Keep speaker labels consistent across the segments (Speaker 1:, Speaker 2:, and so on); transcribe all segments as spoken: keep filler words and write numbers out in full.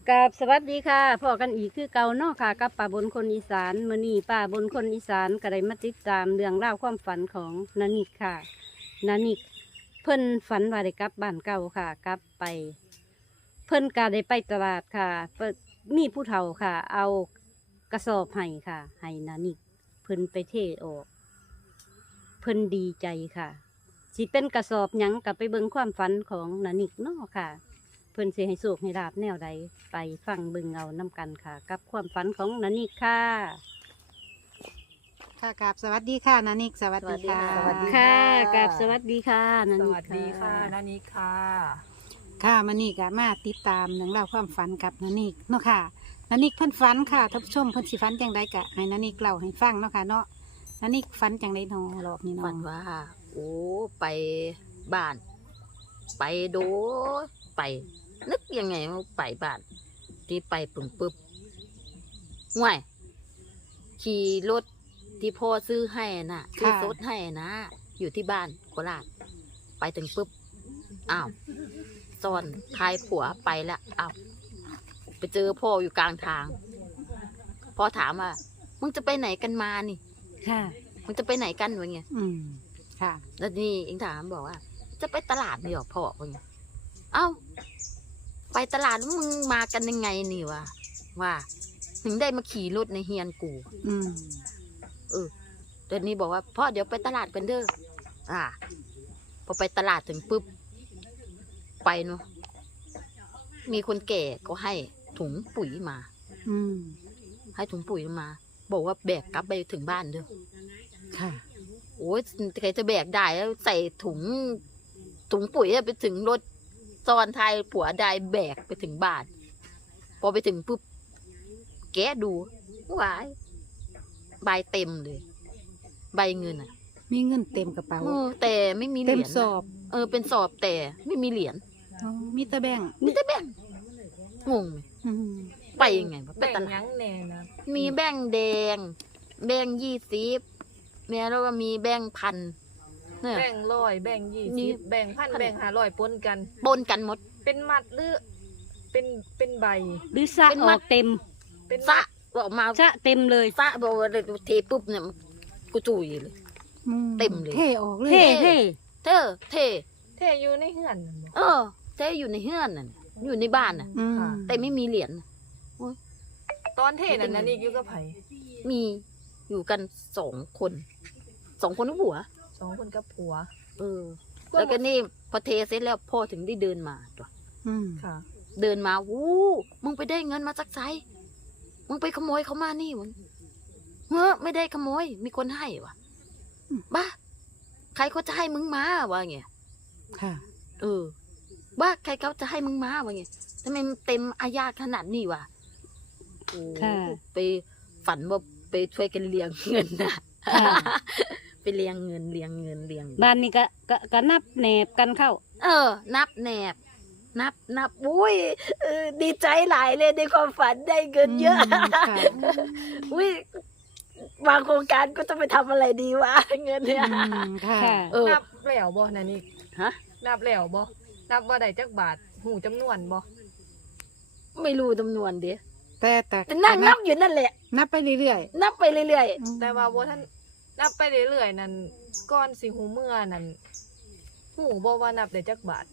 Speaker 1: กับสวัสดีค่ะพอกันอีกคือเก่าเนาะค่ะกับป่าบนคนอีสานมื้อนี้ป่าบนคนอีสานก็ได้มาติดตามเรื่องราวความฝันของนานิกค่ะนานิกเพิ่นฝันว่าได้กลับบ้านเก่าค่ะกลับไป เพิ่นก็ได้ไปตลาดค่ะเพิ่นมีผู้เฒ่าค่ะ เอากระสอบให้ค่ะให้นานิกเพิ่นไปเทออก เพิ่นดีใจค่ะสิเป็นกระสอบหยังกับไปเบิ่งความฝันของนานิกเนาะค่ะ เพิ่นสิให้โชคให้ลาบแนวใดไปฟังเบิ่งเอานํกันค่ะ กับความฝันของนานิกค่ะ
Speaker 2: ค่ะกราบสวัสดีค่ะนานิกสวัสดีค่ะ
Speaker 3: สวัสดี
Speaker 1: ค่ะกับสวัสดีค่ะนา
Speaker 3: ส
Speaker 1: นิก
Speaker 3: วัสดีค่ะนานิกค่ะ
Speaker 2: ค่ะมานี่ก็มาติดตามเรื่องราวความฝันกับนานิกเนาะค่ะนานิกเพิ่นฝันค่ะท่านผู้ชมเพิ่นสิฝันจังไดกะให้นานิกเล่าให้ฟังเนาะค่ะเนาะนานิกฝันจังไดเนาะรอบนี้
Speaker 4: ฝั
Speaker 2: เนาะ
Speaker 4: นว่าโอ้ไปบ้าน ไปโดไป นึกยังไงว่าไปบ้าน ที่ไปปึ่งปึ๊บห่วยขี่รถที่พ่อซื้อให้น่ะซื้อรถให้นะอยู่ที่บ้านโคราชไปถึงปุ๊บอ้าวซ่อนทายผัวไปแล้วอ้าวไปเจอพ่ออยู่กลางทางพ่อถามว่ามึงจะไปไหนกันมานี่
Speaker 2: ค่ะ
Speaker 4: มึงจะไปไหนกันวะเงี้ย
Speaker 2: อืมค่ะ
Speaker 4: แล้วนี่เองถามบอกว่า จะไปตลาดนี่หรอพ่อว่าไงเอ้าไปตลาดมึงมากันยังไงนี่วะว่า ถึงได้มาขี่รถในเฮียนกู
Speaker 2: อืม
Speaker 4: เออเดี๋ยวนี้บอกว่าพ่อเดี๋ยวไปตลาดกันเด้ออ่า พอไปตลาดถึงปุ๊บไปเนาะมีคนแก่ก็ให้ถุงปุ๋ยมา
Speaker 2: อืม
Speaker 4: ให้ถุงปุ๋ยมา บอกว่าแบกกลับไปถึงบ้านเด้อ
Speaker 2: ค่ะ
Speaker 4: โอ้ยใครจะแบกได้แล้วใส่ถุงถุงปุ๋ยไปถึงรถซ้อนท้ายผัวได้แบกไปถึงบ้าน พอไปถึงปุ๊บแกะดูว้ายใบเต็มเลย ใบเงินอ่ะ
Speaker 2: มีเงินเต็มกระเป๋า
Speaker 4: เออแต่ไม่มีเห
Speaker 2: เต็ม
Speaker 4: รียญ
Speaker 2: ส
Speaker 4: นะ
Speaker 2: อบ
Speaker 4: เออเป็นสอบแต่ไม่มีเหรียญ
Speaker 2: อ๋อมีแต่แบงค์
Speaker 4: มีแต่แบงค์งงไหม
Speaker 2: อืม
Speaker 4: ไปยังไงวะไป
Speaker 3: แบ่ง
Speaker 4: ตลา
Speaker 3: ยั
Speaker 4: ด
Speaker 3: งแน่นะ
Speaker 4: มีแบงค์แดง แบงค์ยี่สิบแม่แล้วก็มีแบงค์พันเนี่ย
Speaker 3: แบ่งร้อยแบ่งยี่
Speaker 4: นี่
Speaker 3: สิบแบ่งพันแบ่งห้าร้อยปนกัน
Speaker 4: ปนกันหมด
Speaker 3: เป็นมัดหรือเป็นเป็นใบ
Speaker 1: หรือซะ
Speaker 4: เป็น
Speaker 1: อ
Speaker 4: มั
Speaker 1: อ
Speaker 4: ด
Speaker 1: กเต็ม
Speaker 3: เป็น
Speaker 4: สะ
Speaker 3: มัด
Speaker 4: บอกมา
Speaker 1: ซะเต็มเลย
Speaker 4: สะบอกว่าเทปุ๊บเนี่ยกูจุยเลย
Speaker 2: อื
Speaker 4: เต็มเลย
Speaker 2: เท่ออกเลย
Speaker 1: เท่เท่
Speaker 4: เธอเท
Speaker 3: เทอยู่ในเฮือนนั่นบ่
Speaker 4: เออเทอยู่ในเฮือนน่ะอยู่ในบ้านน่ะ
Speaker 2: อืม
Speaker 4: แต่ไม่มีเหรียญน่ะ
Speaker 3: ตอนเทนั่นนานิกอยู่กับไผ
Speaker 4: มีอยู่กันสองคนสองคนกับผัว
Speaker 3: สองคนกับผัว
Speaker 4: เออ แล้วก็นี่พอเทเสร็จแล้วพ่อถึงได้เดินมาตัว
Speaker 2: อืม
Speaker 3: ค่ะ
Speaker 4: เดินมาวู้มึงไปได้เงินมาจากไสมึงไปขโมยเขามานี่วะเฮ้อไม่ได้ขโมย มีคนให้วะบ้าใครเขาจะให้มึงมาวะเงี้ย
Speaker 2: ค่ะ
Speaker 4: เออบ้าใครเขาจะให้มึงมาวะเงี้ยทำไมมันเต็มอาญาขนาดนี้วะโอ้
Speaker 1: ค่ะ
Speaker 4: ไปฝันว่าไปช่วยกันเลี้ยงเงินนะ
Speaker 1: ค่ะ
Speaker 4: ไปเลี้ยงเงินเลี้ยงเงินเลี้ยงเงิน
Speaker 1: บ้านนี้ก็ก็ก็นับแหนบกันเข้า
Speaker 4: เออ นับแนบ นับนับอุ้ยเออดีใจหลายเลยในความฝันได้เงินเยอะ
Speaker 2: อืมค่ะ
Speaker 4: อุ้ยบางโครงการก็จะไปทำอะไรดีวะเงินเนี่ย
Speaker 2: อืมค่ะ
Speaker 1: ค่ะ
Speaker 4: เออ
Speaker 3: นับแล้วบ่นานิก
Speaker 4: ฮะ
Speaker 3: นับแล้วบ่นับว่าได้จักบาทหูจำนวนบ่
Speaker 4: ไม่รู้จำนวนเดีย
Speaker 2: แต่แต่
Speaker 4: แต่นั่งนับอยู่นั่นแหละ
Speaker 2: นับไปเรื่อย
Speaker 4: นับไปเรื่อย
Speaker 2: ๆอืม
Speaker 3: แต่ว่าบ่ท่านนับไปเรื่อยๆนั่นก่อนสิหูเมื่อนั่นหูบ่ว่านับได้จักบาท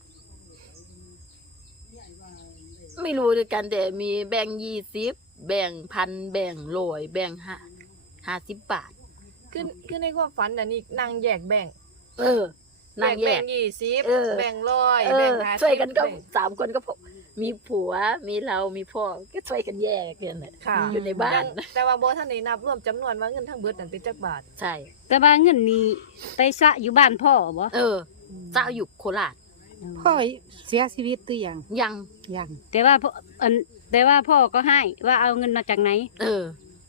Speaker 4: ๆไม่รู้ด้วยกันแต่มีแบ่งยี่สิบแบ่งพันแบ่งโรยแบ่งห้าห้าสิบบาท
Speaker 3: คือคือในความฝันนานิกนั่งแยกแบ่ง
Speaker 4: เออ นางแย
Speaker 3: แบ่
Speaker 4: ก
Speaker 3: งยี่สิบ
Speaker 4: เออ
Speaker 3: แบ่งร้อย
Speaker 4: เอ
Speaker 3: แบ่
Speaker 4: อง
Speaker 3: ห้าสิบ
Speaker 4: ช่วยกันก็
Speaker 3: แบ่ง
Speaker 4: สามคนก็พอมีผัว มีเรา มีพ่อ ก็ช่วยกันแยกกันแหละ
Speaker 3: ค่ะ
Speaker 4: อยู่ในบ้าน
Speaker 3: แต่แต่ว่าโบท่านได้นับรวมจำนวนว่าเงินทั้งเบิดนั่นเป็นจักบาท
Speaker 4: ใช่
Speaker 1: แต่ว่าเงินนี้ไปซะอยู่บ้านพ่อบ่
Speaker 4: เออเจ้าอยู่โคราช
Speaker 2: พ่อเสียชีวิตตัวอย่าง
Speaker 4: ยัง
Speaker 2: ยัง
Speaker 1: แต่ว่าพ่ออันแต่ว่าพ่อก็ให้ว่าเอาเงินมาจากไหน
Speaker 4: เออ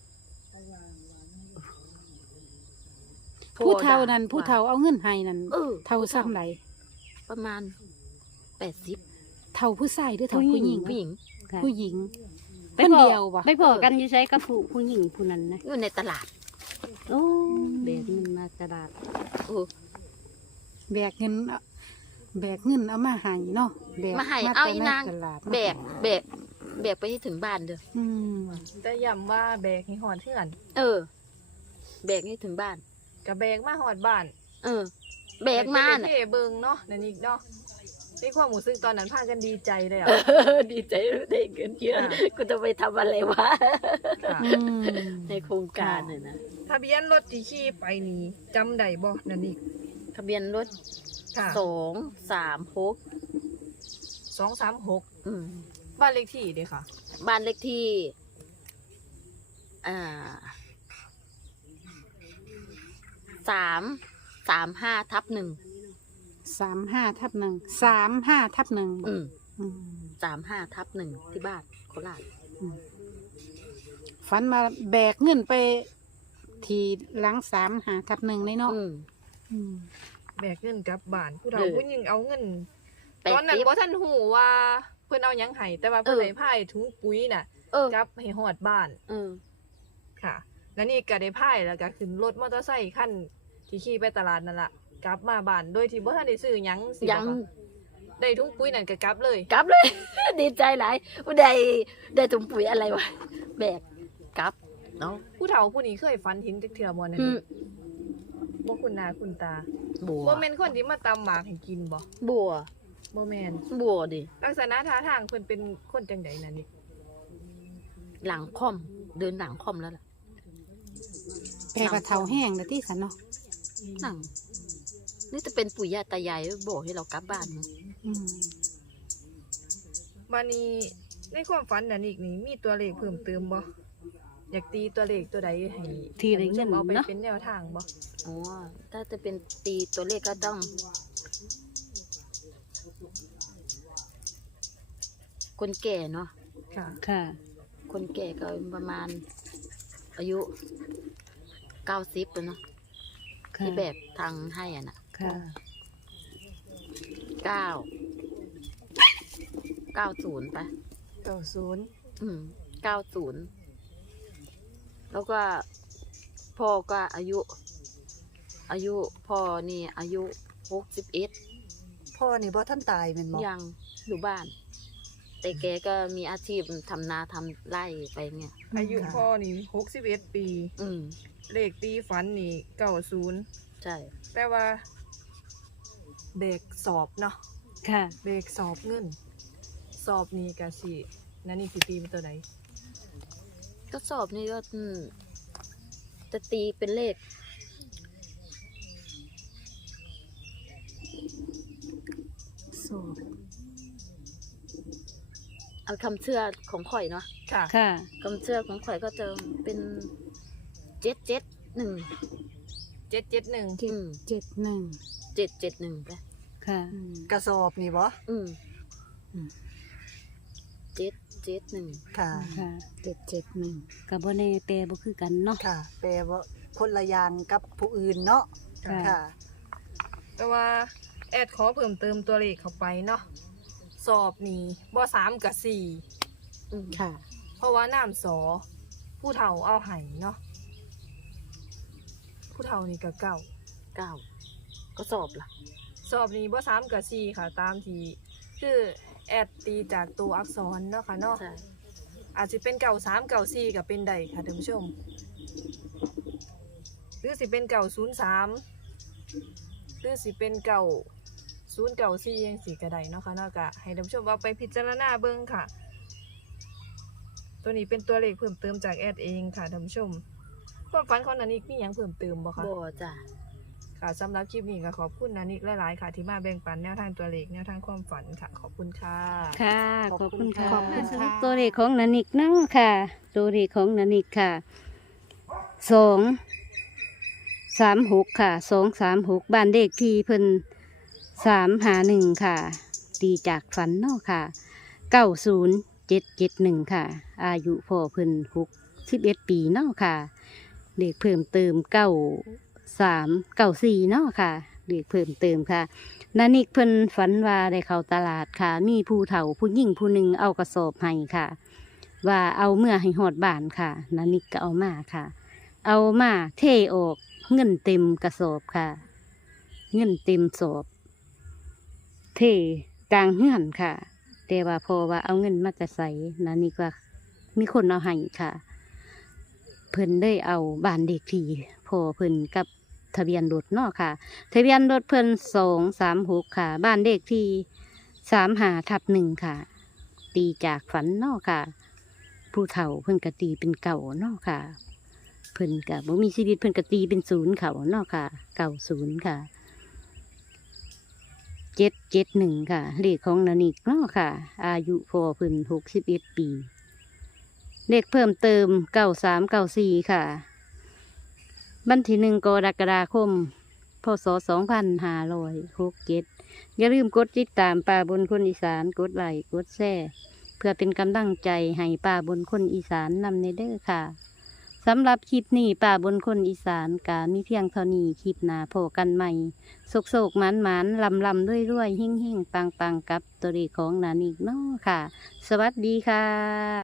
Speaker 2: ผู้เฒ่านั้น
Speaker 4: ว่
Speaker 2: ผู้เฒ่าเอาเงินให้นั้น
Speaker 4: เออ
Speaker 2: เฒ่าซ้ำไหน
Speaker 4: ประมาณแปดสิบ
Speaker 2: เฒ่าผู้ชายหรือเฒ่าผู้หญิง
Speaker 4: ผู้หญิง
Speaker 1: ค่ะ
Speaker 2: ผู้หญิง
Speaker 1: ไป
Speaker 2: คน
Speaker 1: พอ
Speaker 2: เดียวบ่
Speaker 1: ไปพอกันอยู่ใช้กับผู้ผู้หญิงผู้นั้นนะ
Speaker 4: อยู่ในตลาด
Speaker 1: โอ้เด็กมันมาตลาด
Speaker 4: โอ้
Speaker 2: แบกเงินเอาแบกเงินเอามาให้เนาะแบก
Speaker 4: มาให้
Speaker 2: แต่
Speaker 4: เอาอีนาง
Speaker 2: ในตลด
Speaker 4: แบกแบกแบกไปให้ถึงบ้านเด้อ
Speaker 2: อืม
Speaker 3: แต่ย้ำว่าแบกให้หอดเพื่อน
Speaker 4: เออ แบกให้ถึงบ้าน
Speaker 3: กับแบกมาหอดบ้าน
Speaker 4: เออ แบกมา
Speaker 3: น่ะ
Speaker 4: น่ะ
Speaker 3: เท่เบิงเนาะนั่นอีกเนาะในความรู้สึกตอนนั้นพากันดีใจเลยอ่ะ
Speaker 4: ดีใจได้เงินเยอะ
Speaker 3: ค่ะ
Speaker 4: กูจะไปทำอะไรวะ
Speaker 3: ค่ะ
Speaker 2: อืม
Speaker 4: ในโครงการเนี่ยนะ
Speaker 3: ทะเบียนรถที่ขี่ไปนี่จำได้บ่นั่นอีก
Speaker 4: ทะเบียนรถ
Speaker 3: ค่ะ
Speaker 4: สองสามหก
Speaker 3: สองสามหก
Speaker 4: อืม
Speaker 3: บ้านเลขที่เด้ค่ะ
Speaker 4: บ้านเลขที่ อ่า สามสามห้าทับหนึ่ง
Speaker 2: สามห้าทับหนึ่งสามห้าทับหนึ่ง
Speaker 4: อืม
Speaker 2: อืม
Speaker 4: สามห้าทับหนึ่งที่บ้านโคราช
Speaker 2: ฝันมาแบกเงินไป ทีหลังสามหาทับหนึ่งเลยเนาะ
Speaker 4: อืม
Speaker 2: อืม
Speaker 3: แบกเงินกลับบ้านผู้เฒ่า
Speaker 4: เออ
Speaker 3: ผู้หญิงเอาเงิน
Speaker 4: แปด
Speaker 3: ตอนนั้น
Speaker 4: สิบ
Speaker 3: บ่ทันหูว่าเพิ่นเอาหยังให้แต่ว่าเพิ่น
Speaker 4: เออ
Speaker 3: ให้พายถุงปุ๋ยน่ะ
Speaker 4: เออ
Speaker 3: กลับให้ฮอดบ้าน
Speaker 4: เออ
Speaker 3: ค่ะ แล้วนี่ก็ได้พายแล้วก็ขึ้นรถมอเตอร์ไซค์คันที่ขี่ไปตลาดนั่นล่ะกลับมาบ้านโดยที่บ่ทันได้ซื้อหยังสิ
Speaker 4: ยัง
Speaker 3: บ่คะได้ถุงปุ๋ยนั่นก็กลับเลย
Speaker 4: กลับเลย ดีใจหลายว่าได้ได้ถุงปุ๋ยอะไรวะ แบกกลับเนาะ
Speaker 3: ผู้เฒ่าผู้นี้เคยฝันเห็นจักเทื่อบ่นั่น
Speaker 4: อืม
Speaker 3: บ่คุณหน้าคุณตา
Speaker 4: บัว
Speaker 3: บ่แม่นคนที่มาตำหมากให้กินบ่
Speaker 4: บัว
Speaker 3: บ่แม่น
Speaker 4: บัวดิ
Speaker 3: ลักษณะท่าทางเพิ่นเป็นคนจังไดนั่นนี่
Speaker 4: หลังค่อม เดินหลังค่อมแล้วล่ะ
Speaker 2: แปลว่าเทาแห้งแล้วที่สันเนาะ
Speaker 4: หลัง นี่จะเป็นปู่ย่าตายายบอกให้เรากลับบ้านมั้ง
Speaker 2: อืม
Speaker 3: บัดนี้ในความฝันนั่นอีกนี่มีตัวเลขเพิ่มเติมบ่อยากตีตัวเลขตัวใดให้
Speaker 1: ที่ได้เงิน
Speaker 3: เอาไป
Speaker 1: เนาะ
Speaker 3: เป็นแนวทางบ่
Speaker 4: อ๋อ ถ้าจะเป็นตีตัวเลขก็ต้อง คนแก่เนาะ
Speaker 3: ค่ะ
Speaker 1: ค่ะ
Speaker 4: คนแก่ก็ประมาณ อายุเก้าสิบเนาะ
Speaker 1: ค่ะ
Speaker 4: ที่แบบทางให้อ่ะนะ
Speaker 1: ค่ะ
Speaker 4: เก้า เก้าศูนย์ไป
Speaker 3: เก้าศูนย์
Speaker 4: อืม เก้าศูนย์ แล้วก็พ่อก็อายุ อายุพ่อนี่อายุหกสิบเอ็ด
Speaker 5: พ่อนี่บ่ท่านตายแม่นบ่
Speaker 4: ยังอยู่บ้าน แต่แกก็มีอาชีพทำนาทำไร่ไปเงี้ย
Speaker 3: อายุพ่อนี่หกสิบเอ็ดปี
Speaker 4: อืม
Speaker 3: เลขตีฝันนี่เก้าศูนย์
Speaker 4: ใช่
Speaker 3: แปลว่าเบรกสอบเนาะ
Speaker 1: ค่ะ
Speaker 3: เบรกสอบเงิน สอบนี่ก็สินั่นนี่สิตีเป็นตัวใด
Speaker 4: ก็สอบนี่ก็อืมจะตีเป็นเลข
Speaker 2: โซ่
Speaker 4: เอาคำเชื่อของข่อยเนาะ
Speaker 3: ค่ะ
Speaker 1: ค่ะ
Speaker 4: คำเชื่อของข่อยก็จะเป็นเจ็ดเจ็ดหนึ่ง
Speaker 3: เจ็ดเจ็ดหนึ่ง
Speaker 4: อืม
Speaker 2: เจ็ดหนึ่ง
Speaker 4: เจ็ดเจ็ดหนึ่งไป
Speaker 1: ค่ะ
Speaker 2: อืม
Speaker 5: กระสอบนี่บ่
Speaker 4: อืม
Speaker 2: อืม
Speaker 4: เจ็ดเจ็ดหนึ่ง
Speaker 5: ค่ะ
Speaker 1: ค่ะ
Speaker 2: เจ็ดเจ็ดหนึ่ง
Speaker 1: กับบ่แน่แปลบ่คือกันเนาะ
Speaker 5: ค่ะ แปลว่าคนละอย่างกับผู้อื่นเนาะ
Speaker 1: ค่ะ
Speaker 5: ค่ะ
Speaker 3: แต่ว่าแอดขอเพิ่มเติมตัวเลขเข้าไปเนาะสอบนี่บ่สามกับสี่
Speaker 4: อืม
Speaker 2: ค่ะ
Speaker 3: เพราะว่าน้ำสอ ผู้เฒ่าเอาไห้เนาะผู้เฒ่านี่ก็เก่า
Speaker 4: เก้าก็สอบล่ะ
Speaker 3: สอบนี้บ่สามกับสี่ค่ะ ตามที่คือแอดตีจากตัวอักษรเนาะค่ะเนาะ
Speaker 4: ใช่
Speaker 3: อาจจะเป็นเก่าสามเก่าสี่กับเป็นใดค่ะท่านผู้ชม หรือสิเป็นเก่าศูนย์สามหรือสิเป็นเก่าศูนย์เก่าสี่ยังสี่กระไดเนาะค่ะเนาะกะให้ท่านผู้ชมเอาไปพิจารณาเบิ่งค่ะ ตัวนี้เป็นตัวเลขเพิ่มเติมจากแอดเองค่ะท่านผู้ชมความฝันของนันนิกมีหยังเพิ่มเติมบ่คะ
Speaker 4: บ่จ้ะ
Speaker 3: ค่ะสำหรับคลิปนี้ก็ขอบคุณนันนิกหลายๆค่ะ ที่มาแบ่งปันแนวทางตัวเลขแนวทางความฝันค่ะ ขอบคุณค่ะ
Speaker 1: ค่ะ ขอบคุณค่ะ
Speaker 2: ขอบคุณค่ะ
Speaker 1: ตัวเลขของนันิกเนาะค่ะ ตัวเลขของนันิกค่ะ สอง สามหกค่ะ สองสามหกบ้านเลขที่เพิ่นสามหาหนึ่งค่ะตีจากฝันเนาะค่ะ เก้าศูนย์เจ็ดเจ็ดหนึ่งค่ะ อายุพ่อเพิ่นหกสิบเอ็ดปีเนาะค่ะเลขเพิ่มเติมเก้าสามเก้าสี่เนาะค่ะเลขเพิ่มเติมค่ะนันนิกเพิ่นฝันว่าได้เข้าตลาดค่ะ มีผู้เฒ่าผู้หญิงผู้หนึ่งเอากระสอบให้ค่ะ ว่าเอาเมื่อให้หอดบ้านค่ะนันนิกก็เอามาค่ะ เอามาเทออกเงินเต็มกระสอบค่ะ เงินเต็มสอบ เทกลางเฮือนค่ะแต่ว่าพอว่าเอาเงินมาจะใส่นานิกว่ามีคนเอาให้ค่ะ เพิ่นได้เอาบ้านเด็กที่พอเพิ่นกับทะเบียนรถเนาะค่ะ ทะเบียนรถเพิ่นสองสามหกค่ะ บ้านเด็กที่สามหาทับหนึ่งค่ะ ตีจากฝันเนาะค่ะ ผู้เฒ่าเพิ่นกตีเป็นเก่าเนาะค่ะ เพิ่นกะบ่มีชีวิตเพิ่นกตีเป็นศูนย์เขาเนาะค่ะเก่าศูนย์ค่ะเจ็ดเจ็ดหนึ่งค่ะเลขของนานิกเนาะค่ะ อายุพอเพิ่นหกสิบเอ็ดปี เลขเพิ่มเติมเก้าสามเก้าสี่ค่ะวันที่หนึ่งกรกฎาคมพศสองพันห้าร้อยหกเจ็ดอย่าลืมกดติดตามป่าบนคนอีสานกดไลค์กดแชร์เพื่อเป็นกำลังใจให้ป่าบนคนอีสานนำในเด้อค่ะสำหรับคลิปนี้ป่าบนคนอีสานกามีเพียงเท่านี้คลิปหน้าพบกันใหม่โศกโศกหมานหมานลำลำด้วยด้วยหิ่งหิ่งปังปังกับตัวเลขของนานิกเนาะค่ะ สวัสดีค่ะ